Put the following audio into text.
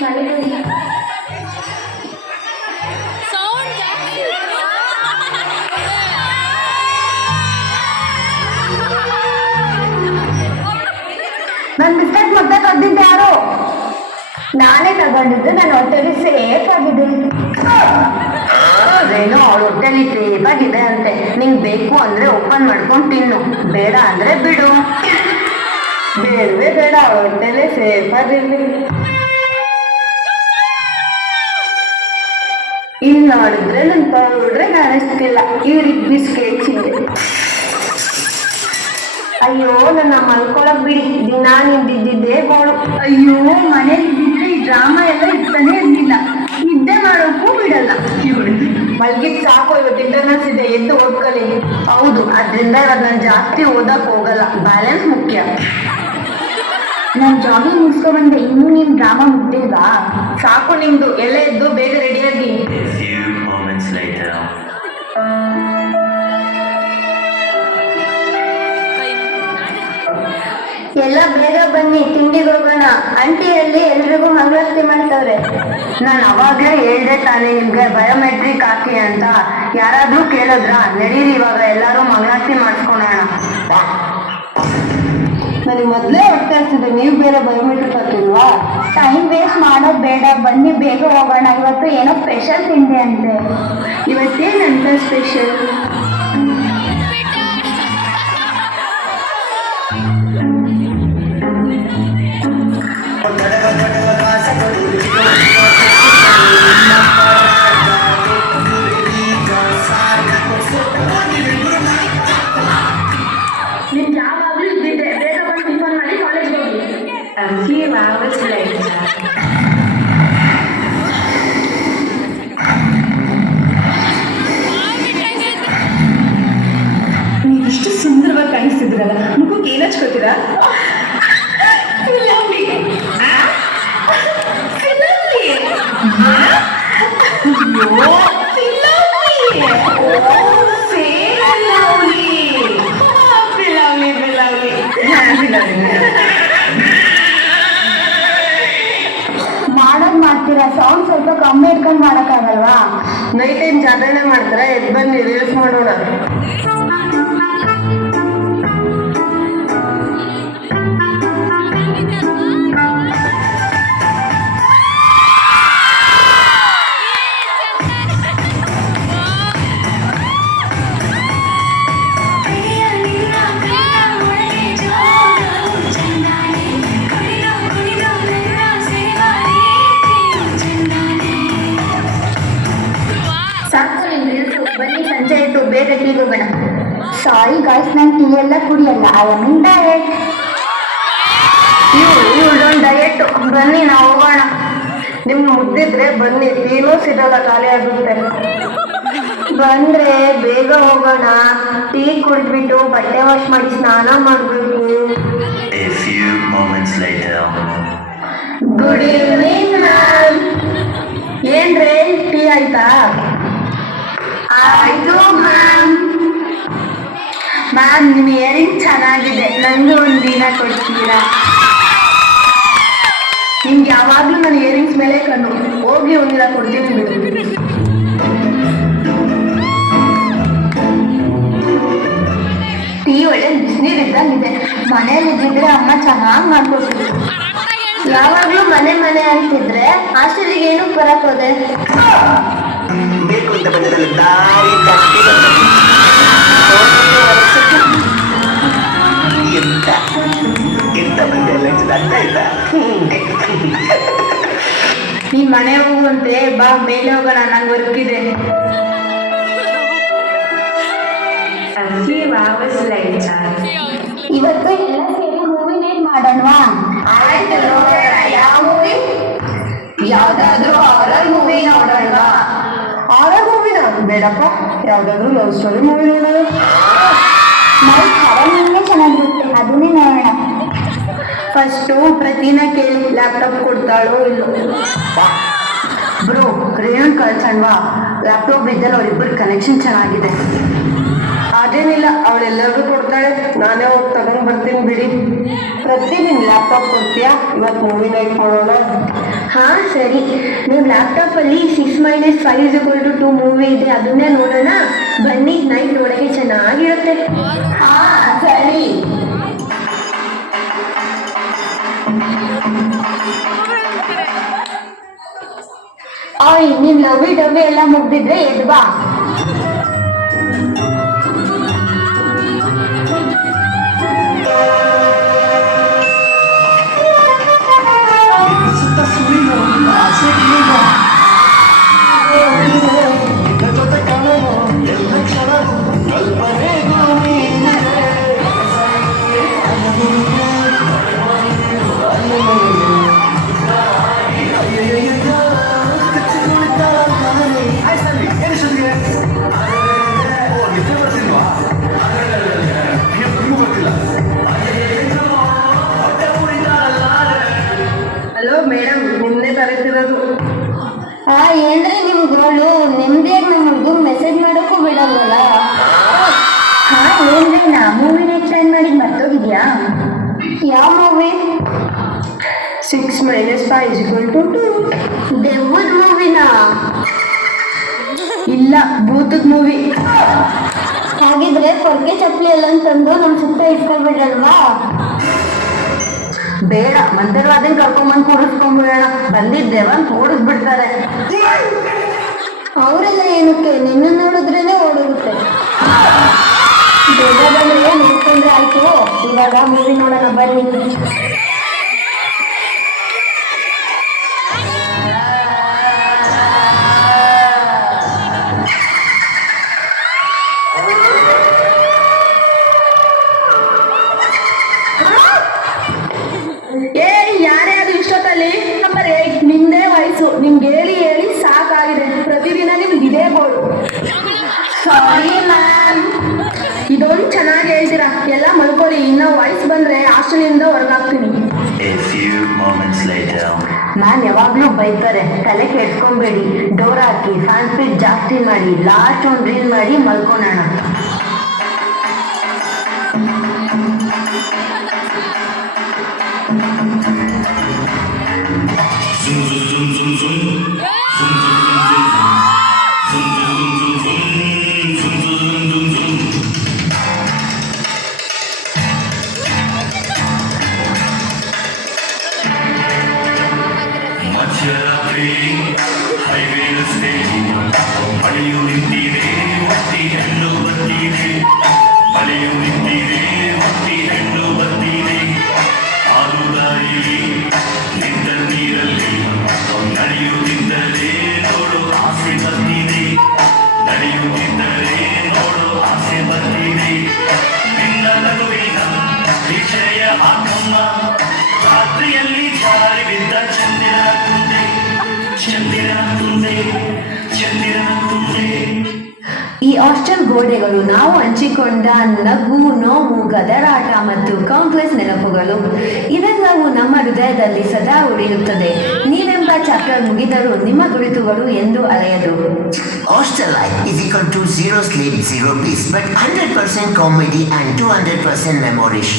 ನನ್ ಬಿಸ್ಕೆಟ್ ಮತ್ತೆ ಕದ್ದಿದ್ದೆ ಯಾರು? ನಾನೇ ತಗೊಂಡಿದ್ದು. ನನ್ನ ಹೊಟ್ಟೆಲಿ ಸೇಫ್ ಆಗಿದೆ. ಅದೇನೋ ಅವಳ ಹೊಟ್ಟೆಲಿ ಸೇಫ್ ಆಗಿದೆ ಅಂತೆ. ನಿಂಗೆ ಬೇಕು ಅಂದ್ರೆ ಓಪನ್ ಮಾಡ್ಕೊಂಡು ತಿನ್ನು, ಬೇಡ ಅಂದ್ರೆ ಬಿಡು. ಬೇಡವೇ ಬೇಡ, ಅವಳ ಹೊಟ್ಟೆಲೆ ಸೇಫ್ ಆಗಿರ್ಲಿ. ಇಲ್ಲಿ ನೋಡಿದ್ರೆ ನನ್ ಪೌಡ್ರೆ ಕಾಣಿಸ್ತಿಲ್ಲ, ಇವ್ರಿಗೆ ಬಿಸ್ಕೆಟ್ ತಿಂದೆ. ಅಯ್ಯೋ, ನನ್ನ ಮಲ್ಕೊಳಕ್ ಬಿಡಿ, ದಿನ ನಿಂದಿದ್ದಿದ್ದೇ ಗೋಳು. ಅಯ್ಯೋ, ಮನೇಲಿ ಇದ್ದಿದ್ರೆ ಈ ಡ್ರಾಮಾ ಎಲ್ಲ ಇರ್ತಾನೆ ಇರ್ಲಿಲ್ಲ. ನಿದ್ದೆ ಮಾಡೋಕ್ಕೂ ಬಿಡಲ್ಲ. ಮಲ್ಗಿದ್ ಸಾಕು, ಇವತ್ತು ಇಂಟರ್ನಲ್ಸ್ ಇದೆ, ಎದ್ದು ಓದ್ಕಲಿ. ಹೌದು, ಅದ್ರಿಂದ ಇವಾಗ ನಾನು ಜಾಸ್ತಿ ಓದಕ್ ಹೋಗಲ್ಲ, ಬ್ಯಾಲೆನ್ಸ್ ಮುಖ್ಯ. ನಾನು ಜಾಗಿಂಗ್ ಮುಗಿಸ್ಕೊ ಬಂದೆ, ಇನ್ನೂ ನಿಮ್ ಡ್ರಾಮಾ ಮುಗ್ದಿಲ್ವಾ? ಸಾಕು ನಿಮ್ದು, ಎಲ್ಲ ಎದ್ದು ಬೇಗ ರೆಡಿಯಾಗಿ. ಎಲ್ಲ ಬೇಗ ಬನ್ನಿ, ತಿಂಡಿಗೆ ಹೋಗೋಣ. ಆಂಟಿಯಲ್ಲಿ ಎಲ್ರಿಗೂ ಮಂಗಳಾರತಿ ಮಾಡ್ತವ್ರೆ. ನಾನು ಅವಾಗಲೇ ಹೇಳ್ದೆ ತಾನೇ ನಿಮ್ಗೆ ಬಯೋಮೆಟ್ರಿಕ್ ಹಾಕಿ ಅಂತ. ಯಾರಾದ್ರೂ ಕೇಳಿದ್ರ? ನಡೀರಿ, ಇವಾಗ ಎಲ್ಲರೂ ಮಂಗಳಾರತಿ ಮಾಡಿಸ್ಕೊಳೋಣ. ನನಗೆ ಮೊದಲೇ ಹೊಟ್ಟೆ ಆಗ್ತಿದೆ, ನೀವು ಬೇರೆ ಬಯೋಮೆಟ್ರಿಕ್ ಹಾಕಿಲ್ವಾ? ಟೈಮ್ ವೇಸ್ಟ್ ಮಾಡೋದು ಬೇಡ, ಬನ್ನಿ ಬೇಗ ಹೋಗೋಣ. ಇವತ್ತು ಏನೋ ಸ್ಪೆಷಲ್ ತಿಂಡಿ ಅಂತೆ. ಇವತ್ತೇನಂತ ಸ್ಪೆಷಲ್? ನಿನ್ ಯಾವಾಗ್ಲೂ ಇದ್ದಿದ್ದೆ, ಬೇಗ ಬಂದು ಟಿಫನ್ ಮಾಡಿ ಕಾಲೇಜ್ ಹೋಗಿ. ನೀವಿಷ್ಟು ಸುಂದರವಾಗಿ ಕಾಣಿಸ್ತಿದ್ರಲ್ಲ, ಮುಖಕ್ಕೆ ಏನ್ ಹಚ್ಕೋತೀರಾ? ಮಾಡೋದ್ ಮಾಡ್ತೀರಾ, ಸೌಂಡ್ ಸ್ವಲ್ಪ ಕಮ್ಮಿ ಇಟ್ಕೊಂಡ್ ಮಾಡಕ್ಕಾಗಲ್ವಾ? ನೈಟ್ ಟೈಮ್ ಜಾಗರಣೆ ಮಾಡ್ತಾರ, ಎದ್ ಬನ್ನಿ ರೀಲ್ಸ್ ಮಾಡೋಣ. ಬನ್ನಿ, ಸಂಜೆ ಆಯ್ತು, ಬೇಗ ಟೀ ಹೋಗೋಣ. ಸಾರಿ ಗಾಯ್ಸ್, ನಾನು ಟೀ ಎಲ್ಲ ಕುಡಿಯಲ್ಲ, ಐ ಆಮ್ ಇನ್ ಡಯಟ್. ಇವಳೊಂದು ಡಯಟ್. ಬನ್ನಿ ನಾವು ಹೋಗೋಣ. ನಿಮ್ ಮುದ್ದಿದ್ರೆ ಬನ್ನಿ, ಟೀನೂ ಸಿಗಲ್ಲ, ಖಾಲಿ ಆಗುತ್ತೆ. ಬಂದ್ರೆ ಬೇಗ ಹೋಗೋಣ. ಟೀ ಕುಡಿದ್ಬಿಟ್ಟು ಬಟ್ಟೆ ವಾಶ್ ಮಾಡಿ ಸ್ನಾನ ಮಾಡ್ಬೇಕು. Good evening ma'am. ಏನ್ರೇ, ಟೀ ಆಯ್ತಾ? ಆಯ್ತು ಮ್ಯಾಮ್. ಮ್ಯಾಮ್, ನಿಮ್ಮ ಇಯರಿಂಗ್ ಚೆನ್ನಾಗಿದೆ, ನನಗೂ ಒಂದು ದಿನ ಕೊಡ್ತೀರಾ? ನಿಮ್ಗೆ ಯಾವಾಗ್ಲೂ ನನ್ನ ಇಯರಿಂಗ್ಸ್ ಮೇಲೆ ಕಣ್ಣು. ಹೋಗಿ ಒಂದಿನ ಕೊಡ್ತೀನಿ ಬಿಡು. ಟೀ ಒಳ್ಳೆ ಬಿಸಿನೀರಿದ್ದಂಗಿದೆ. ಮನೇಲಿ ಇದ್ದಿದ್ರೆ ಅಮ್ಮ ಚೆನ್ನಾಗಿ ಮಾಡ್ಕೊಡ್ತಿದ್ರು. ಯಾವಾಗ್ಲೂ ಮನೆ ಮನೆ ಅಂತಿದ್ರೆ ಹಾಸ್ಟೆಲಿಗೆ ಏನು ಬರಕ್ ಹೋದೆ? ಬೇಕು ಅಂತ ಬಂದದಲ್ಲ, ದಾರಿ ಕಟ್ಟಿ ಎಂತ ಎಂತ ಬಂದೆ ಎಲ್ಲ ಅರ್ಥ ಆಯ್ತಾ? ನೀನ್ ಮನೆ ಹೋಗುವಂತೆ, ಬಾ ಮೇಲೆ ಹೋಗೋಣ, ನಂಗೆ ವರ್ಕ್ ಇದೆ. ಇವತ್ತು ಎಲ್ಲ ಸೇರಿ ಮೂವಿ ನೈಟ್ ಮಾಡೋಣವಾ? ಆಯ್ತು, ಯಾವ ಮೂವಿ? ಯಾವ್ದಾದ್ರು ಹಾರರ್ ಮೂವಿ ನೋಡೋಣವಾ? ಹಾರರ್ ಮೂವಿನ ಬೇಡಪ್ಪ, ಯಾವ್ದಾದ್ರು ಲವ್ ಸ್ಟೋರಿ ಮೂವಿ ನೋಡೋಣ. ನಾವು ಹಾರರ್ ಮೂವಿನೇ ಚೆನ್ನಾಗಿರುತ್ತೆ, ಅದನ್ನೇ ನೋಡೋಣ. ಫಸ್ಟು ಪ್ರತಿನ ಕೇಳಿ, ಲ್ಯಾಪ್ಟಾಪ್ ಕೊಡ್ತಾಳೋ ಇಲ್ಲೋ. ಬ್ರೋ, ರೇಣು ಕಳ್ಸಣ್ವಾ? ಲ್ಯಾಪ್ಟಾಪ್ ಇದ್ದಲ್ಲಿ ಅವರಿಬ್ಬರು ಕನೆಕ್ಷನ್ ಚೆನ್ನಾಗಿದೆ. ಅದೇನಿಲ್ಲ, ಅವಳೆಲ್ಲರಿಗೂ ಕೊಡ್ತಾಳೆ, ನಾನೇ ಹೋಗಿ ತಗೊಂಡು ತಗೊಂಡ್ ಬರ್ತೀನಿ ಬಿಡಿ. ಪ್ರತಿದಿನ ಲ್ಯಾಪ್ಟಾಪ್ ಕೊಡ್ತೀಯಾ? ಇವತ್ತು ಮೂವಿ ನೈಟ್ ಮಾಡೋಣ. ಹಾ ಸರಿ, ನೀವು ಲ್ಯಾಪ್ಟಾಪಲ್ಲಿ 6-5 = 2 ಮೂವಿ ಇದೆ, ಅದನ್ನೇ ನೋಡೋಣ ಬನ್ನಿ. ನೈಟ್ ನೋಡೋಕ್ಕೆ ಚೆನ್ನಾಗಿರುತ್ತೆ. ಹಾ ಸರಿ. ಆಯ್, ನೀನ್ ಲವಿ ಡವಿ ಎಲ್ಲ ಮುಗ್ದಿದ್ರೆ ಎದ್ ಬಾ. ಸುತ್ತ ಸುಳಿಯೋ ಆಸೆ ಬೀಳೋ. ನಿನ್ನ ಜೊತೆ ಕಾಣೋ ಎಲ್ಲ ಕ್ಷಣವೂ ಕಲ್ಪನೆಗೂ ನೀನೆ. ಹಲೋ ಮೇಡಮ್, ನಿನ್ನೆ ಕರೆತಿರೋದು. ಏನ್ರಿ ನಿಮ್ ಗೋಳು? ನೆಮ್ಮದಿಯಾಗಿ ನಮ್ಮ ಹುಡುಗ ಮೆಸೇಜ್ ಮಾಡೋಕ್ಕೂ ಬಿಡಲ್ವಲ್ಲ. ಹಾ ಏನ್ರಿ, ನಾ ಮೂವಿ ನೆಕ್ಸ್ಟ್ ಟೈಮ್ ಮಾಡಿ ಮರ್ತೋಗಿದ್ಯಾ? ಯಾವ ಮೂವಿ? 6-5 = 2. ದೆವ್ವದ ಮೂವಿನಾ? ಇಲ್ಲ, ಭೂತದ ಮೂವಿ. ಹಾಗಿದ್ರೆ ಕೊರ್ಕೆ ಚಪ್ಪಲಿ ಎಲ್ಲ ತಂದು ನಮ್ ಸುತ್ತ ಇಟ್ಕೊಂಡ್ಬಿಡ್ರಲ್ವಾ? ಬೇಡ, ಮಂತ್ರವಾದನ್ ಕರ್ಕೊಂಬಂದು ಕೂರಿಸ್ಕೊಂಡ್ಬಿಡೋಣ. ಬಂದಿದ್ದೇವ ಓಡಿಸ್ಬಿಡ್ತಾರೆ. ಅವರೆಲ್ಲ ಏನಕ್ಕೆ? ನಿನ್ನ ನೋಡಿದ್ರೇನೆ ಓಡೋಗುತ್ತೆ. ಬೇಗ ಬಂದ್ರೆ ನಿಂತ್ಕೊಂಡ್ರೆ ಆಯ್ತು. ಇವಾಗ ಮೂವಿ ನೋಡೋಣ ಬನ್ನಿ. ಯಾರೇ ಅದು ಇಷ್ಟೊತ್ತಲ್ಲಿ? ನಂಬರ್ 8, ನಿಮ್ದೇ ವಯಸ್ಸು. ನಿಮ್ಗೆ ಹೇಳಿ ಹೇಳಿ ಸಾಕಾಗಿದೆ. ಪ್ರತಿದಿನ ನಿಮ್ಗೆ ಇದೇ ಬೋಳು. Sorry ma'am. ಇದೊಂದು ಚೆನ್ನಾಗಿ ಹೇಳ್ತೀರಾ. ಎಲ್ಲ ಮಲ್ಕೊಳ್ಳಿ, ಇನ್ನ ವಯಸ್ಸು ಬಂದ್ರೆ ಹಾಸ್ಟೆಲಿಂದ ಹೊರಗಾಗ್ತೀನಿ. A few moments later. Ma'am ಯಾವಾಗ್ಲೂ ಬೈತಾರೆ, ತಲೆ ಕೆಡ್ಸ್ಕೊಂಬೇಡಿ. ಡೋರ್ ಹಾಕಿ, ಫ್ಯಾನ್ ಸ್ಪೀಡ್ ಜಾಸ್ತಿ ಮಾಡಿ, ಲಾಸ್ಟ್ ಒಂದು ರೀಲ್ ಮಾಡಿ ಮಲ್ಕೊಳ್ಳೋಣ. ಮಧ್ಯರಾತ್ರಿ ಹೈವೇ ರಸ್ತೆ ಮಳೆಯು ನಿಂತಿದೆ, ಒತ್ತಿ ಹೆಣ್ಣು ಬಂದಿದೆ. ಮಳೆಯು ನಿಂತಿದೆ, ಒತ್ತಿ ಹೆಣ್ಣು ಬಂದಿದೆ. ಹಾಲು ದಾರಿಲಿ ನಿಂತ ನೀರಲ್ಲಿ ನಡೆಯುತ್ತಿದ್ದರೆ ನೋಡು ಆಸೆ ಬಂದಿದೆ. ನಡೆಯುತ್ತಿದ್ದರೆ ನೋಡು ಆಸೆ ಬಂದಿದೆ. ನಿನ್ನ ನಗುವಿನ ವಿಷಯ ಹಾಕಮ್ಮ. ರಾತ್ರಿಯಲ್ಲಿ ಜಾರಿ ಬಿದ್ದ ಚಂದಿರನ ತುಂದೆ, ಚಂದಿರನ ತುಂದೆ, ಚಂದಿರನ ತುಂದೆ. ಈ ಹಾಸ್ಟೆಲ್ ಗೋಡೆಗಳು ನಾವು ಹಂಚಿಕೊಂಡ ನಗು, ನೋವು, ಗದರಾಟ ಮತ್ತು ಕೌಂಟ್ಲೆಸ್ ನೆನಪುಗಳು. ಇವೆಲ್ಲವೂ ನಮ್ಮ ಹೃದಯದಲ್ಲಿ ಸದಾ ಉಳಿಯುತ್ತದೆ. ನೀವೆಂಬ ಚಾಪ್ಟರ್ ಮುಗಿದರೂ ನಿಮ್ಮ ಗುರುತುಗಳು ಎಂದು ಅಳೆಯದು. Hostel life is equal to 0 sleep, 0 peace, but 100% comedy and 200% memories.